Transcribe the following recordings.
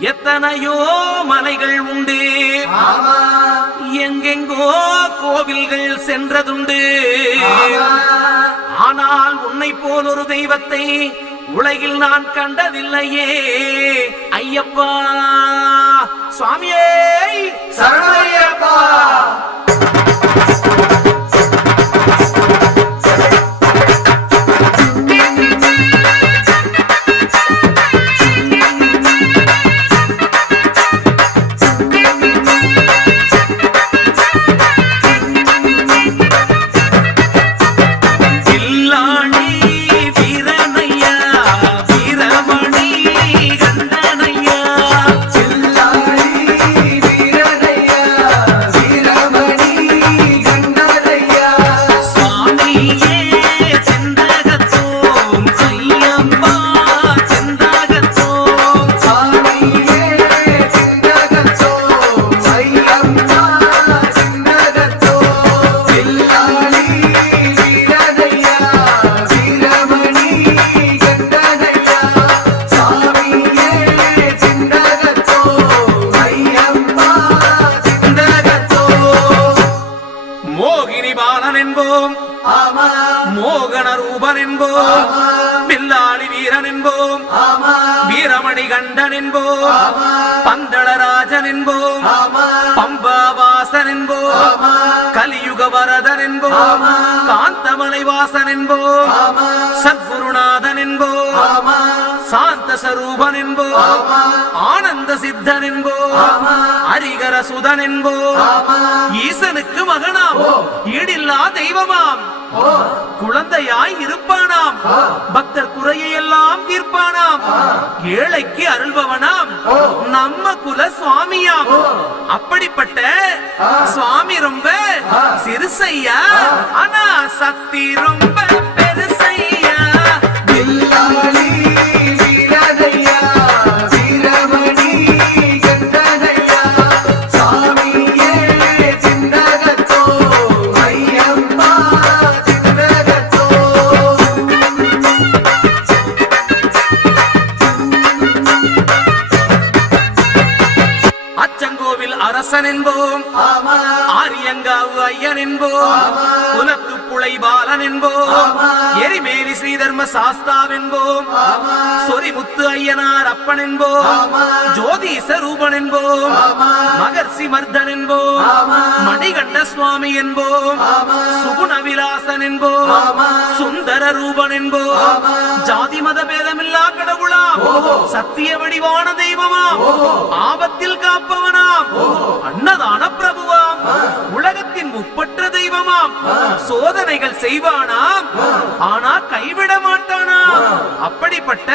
எத்தனையோ மலைகள் உண்டு. எங்கெங்கோ கோவில்கள் சென்றதுண்டு. ஆனால் உன்னை போல் ஒரு தெய்வத்தை உலகில் நான் கண்டதில்லையே. ஐயப்பா சுவாமியே. சரணையப்பா. என்போம் வீரமணி கண்டன் என்போம் பந்தளராஜன் என்போம் பம்பாவாசன் என்போம் கலியுக வரதன் என்போம். காந்தமலை வாசன் என்போம் சத்குருநாதன் என்போம் சாந்த சரூபன் என்போம். ஆனந்த சித்தன் என்போம். ஹரிகர சுதன் என்போம் ஈசனுக்கு மகனாம். ஈடில்லா தெய்வமாம் குழந்தையாய் இருப்பானாம் ஏழைக்கு அருள்பவனாம். நம்ம குல சுவாமியாம். அப்படிப்பட்ட. சுவாமி ரொம்ப. சிறுசையா ஆனா சக்தி ரொம்ப ആശ്വനിൻപും பாலன் என்போம் ஆமா ஆரியங்காவு குலத்து புலை பாலன் என்போம் எரிமேலி ஸ்ரீதர்ம சாஸ்தாவென்போம் ஆமா சொரிமுத்து ஐயனார் அப்பன் என்போம் ஆமா. ஜோதிச ரூபன் என்போம் ஆமா. மகர்ஷி மர்தன் என்போம் மணிகண்ட சுவாமி என்போம் சுகுண விலாசன் என்போம் சுந்தர ரூபன் என்போம் ஜாதி மத பேதமில்லா கடவுளாம் சத்திய வடிவான தெய்வமாம் ஆபத்தில் காப்பவனாம் அன்னதான பிரபுவாம் உலகத்தின் முப்பற்ற தெய்வமாம். சோதனைகள் செய்வானாம். ஆனா கைவிட மாட்டானாம். அப்படிப்பட்ட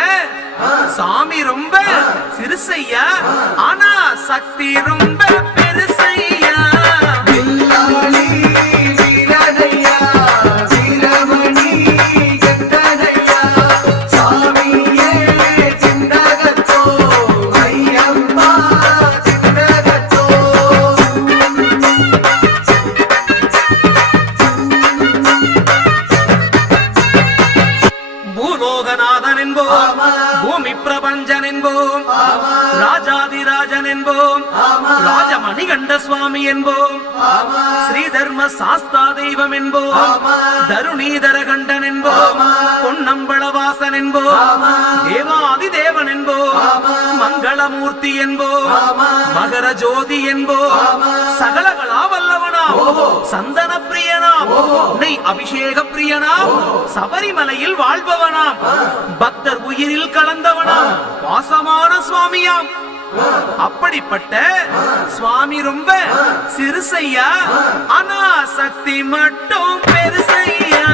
சாமி ரொம்ப சிறுசையா ஆனா சக்தி ரொம்ப என்போம். பூமி பிரபஞ்சன் என்போம் ராஜாதிராஜன் என்போம். ராஜமணிகண்ட சுவாமி என்போம் ஆமா ஸ்ரீதர்ம சாஸ்தா தெய்வம் என்போம். தருணீதர கண்டன் என்போம். பொன்னம்பளவாசன் என்போம். தேவாதி தேவன் என்போம். மங்களமூர்த்தி என்போம். மகர ஜோதி என்போம். சகலகலா வல்லவனாம் ஓஹோ. சந்தன பிரியனாம் உன்னை அபிஷேக பிரியனாம் சபரிமலையில் வாழ்பவனாம் பக்தர் உயிரில் கலந்தவனாம் பாசமான சுவாமியாம். அப்படிப்பட்ட சுவாமி ரொம்ப சிறுசையா ஆனா சக்தி மட்டும் பெருசையா